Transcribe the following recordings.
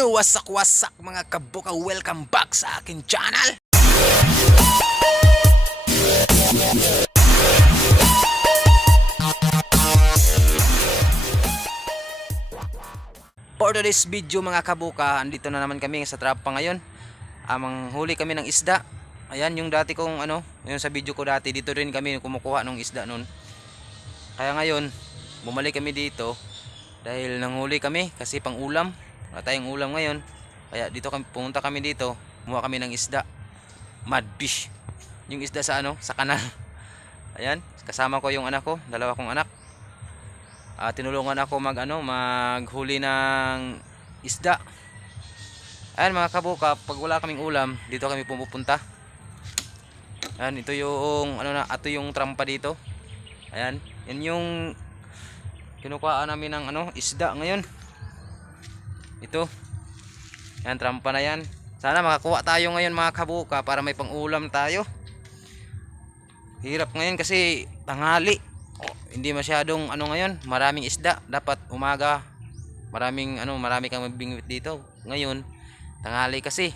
Yo, wasak mga kabuka, welcome back sa akin channel. For today's video mga kabuka, andito na naman kami sa trapa ngayon. Manghuli kami ng isda. Ayan yung dati kong yung sa video ko dati, dito rin kami kumukuha ng isda noon. Kaya ngayon, bumalik kami dito dahil nanghuli kami kasi pang ulam. Wala tayong ulam ngayon. Kaya dito pumunta kami dito, kumuha kami ng isda. Mud fish. Yung isda sa sa kanal. Ayan, kasama ko yung anak ko, dalawa kong anak. Tinulungan ako maghuli ng isda. Ayan mga kabuka, pag wala kaming ulam, dito kami pumupunta. Ayan, ito yung ito yung trampa dito. Ayan, yan yung kinukuhaan namin ng isda ngayon. Ito. Yan, trampa na yan. Sana makakuha tayo ngayon mga kabuka para may pang-ulam tayo. Hirap ngayon kasi tanghali. Hindi masyadong ngayon, maraming isda. Dapat umaga marami kang magbingwit dito. Ngayon, tanghali kasi.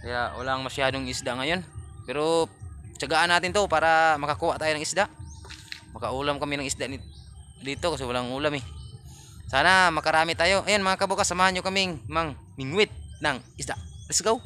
Kaya walang masyadong isda ngayon. Pero tiyagaan natin 'to para makakuha tayo ng isda. Makaulam kami ng isda dito kasi walang ulam eh. Sana makarami tayo. Ayan mga kabuka, samahan nyo kaming mingwit ng isda. Let's go!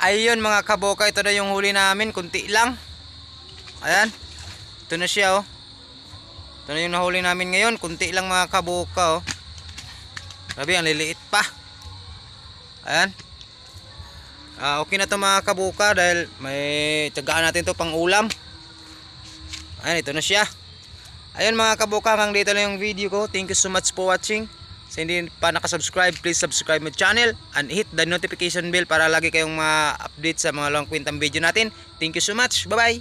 Ayun mga kabuka, ito na yung huli namin, kunti lang. Ayan. Ito na siya oh. Ito na yung nahuli namin ngayon, kunti lang mga kabuka oh. Grabe, ang liliit pa. Ayan. Okay na to mga kabuka dahil may tiyagaan natin to pang ulam. Ayan, ito na siya. Ayun mga kabuka, hanggang dito na yung video ko. Thank you so much for watching. Sa hindi pa nakasubscribe, please subscribe my channel and hit the notification bell para lagi kayong ma-update sa mga long kwentang video natin. Thank you so much. Bye bye.